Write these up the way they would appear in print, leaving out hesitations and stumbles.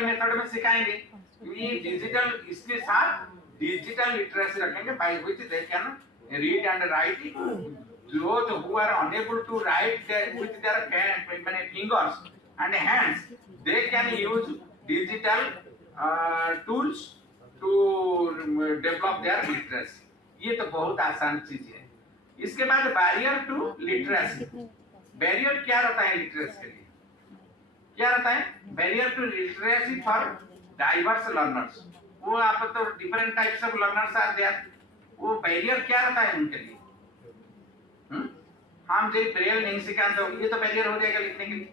Digital method में सिखाएंगे। ये डिजिटल, इसके साथ डिजिटल लिटरेसी रखेंगे by which they can read and right. those who are unable to write with their fingers and hands, they can use digital tools to develop their literacy। ये तो बहुत आसान चीज है। इसके बाद बैरियर टू लिटरेसी। बैरियर क्या रहता है लिटरेसी के लिए? क्या रहता है? Barrier to literacy for diverse learners. वो आप तो different types of learners are there. वो बैरियर क्या रहता है उनके लिए? हम जो ब्रेल नहीं सिखाते तो ये तो बैरियर हो जाएगा लिखने के लिए।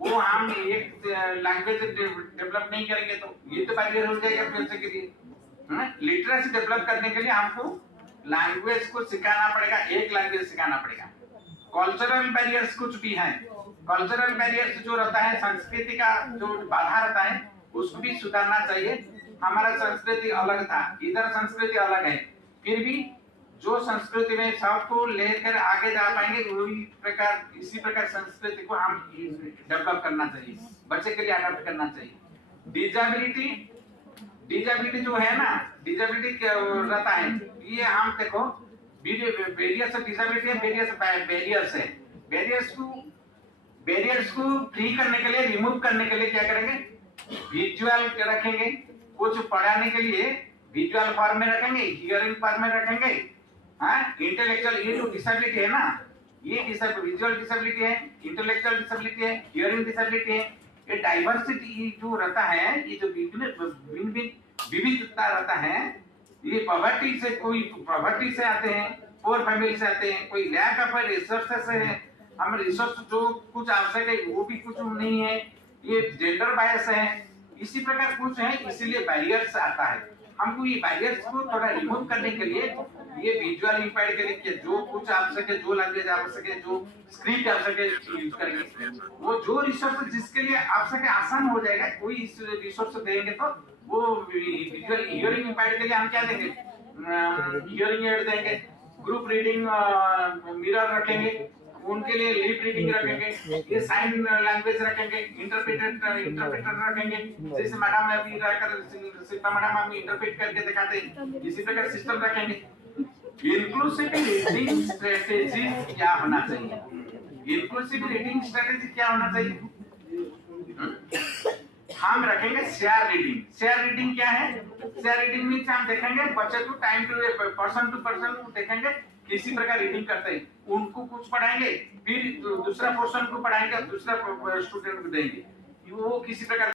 वो हम एक लैंग्वेज डेवलप नहीं करेंगे तो ये तो बैरियर हो जाएगा फ्यूचर के लिए। लिटरेसी डेवलप करने के लिए हमको लैंग्वेज को सिखाना पड़ेगा, एक लैंग्वेज सिखाना पड़ेगा। कल्चरल बैरियर्स कुछ भी हैं। कल्चरल बैरियर्स जो रहता है, संस्कृति का जो बाधा रहता है, उसको भी सुधारना चाहिए। हमारा संस्कृति अलग था, इधर संस्कृति अलग है, फिर भी जो संस्कृति में सबको लेकर आगे जा पाएंगे वही प्रकार, इसी प्रकार संस्कृति को हम डेवलप करना चाहिए, बच्चे के लिए अडॉप्ट करना चाहिए। डिजेबिलिटी, डिजेबिलिटी जो है ना, डिजेबिलिटी क्या रहता है, ये हम देखो वेरियस डिसेबिलिटी है, वेरियस बैरियर्स है। बैरियर्स को फ्री करने के लिए, रिमूव करने के लिए क्या करेंगे? विजुअल रखेंगे। कुछ पढ़ाने के लिए विजुअल फॉर्म में रखेंगे, हियरिंग फॉर्म में रखेंगे। इंटेलेक्चुअल, ये जो डिसेबिलिटी है ना, ये विजुअल डिसेबिलिटी है, इंटेलेक्चुअल डिसेबिलिटी है, हियरिंग डिसेबिलिटी है। ये डाइवर्सिटी जो रहता है, ये जो विविधता रहता है, ये पॉवर्टी से, कोई पॉवर्टी से आते हैं, पोर फैमिली से आते हैं, कोई लैक ऑफ रिसोर्सेस है, हम रिसोर्स जो कुछ आवश्यक है वो भी कुछ नहीं है, ये जेंडर बायस है, इसी प्रकार कुछ है, इसीलिए बैरियर्स आता है। हमको ये बैरियर्स को थोड़ा रिमूव करने के लिए ये विजुअल इंपायर्ड के लिए जो कुछ आवश्यक है, जो लैंग्वेज आवश्यक है, जो स्क्रिप्ट आवश्यक है, यूज करेंगे। वो जो रिसोर्स जिसके लिए आवश्यक है, आसान हो जाएगा, कोई इस रिसोर्स देंगे तो वो विजुअल हियरिंग इंपायर्ड के लिए हम क्या देंगे? हियरिंग एड देंगे, ग्रुप रीडिंग मिरर रखेंगे, उनके लिए लिप रीडिंग रखेंगे, ये साइन लैंग्वेज रखेंगे, इंटरप्रेटर रखेंगे, जैसे मैडम अभी रहकर शिल्पा मैडम हम इंटरप्रेट करके दिखाते हैं, इसी प्रकार सिस्टम रखेंगे। इंक्लूसिव रीडिंग स्ट्रेटेजी क्या होना चाहिए? इंक्लूसिव रीडिंग स्ट्रेटेजी क्या होना चाहिए? हम रखेंगे शेयर रीडिंग। शेयर रीडिंग क्या है? शेयर रीडिंग मीन्स हम देखेंगे बच्चे को टाइम टू पर्सन देखेंगे किसी प्रकार रीडिंग करते हैं, उनको कुछ पढ़ाएंगे, फिर दूसरा पर्सन को पढ़ाएंगे, दूसरा स्टूडेंट को देंगे, वो किसी प्रकार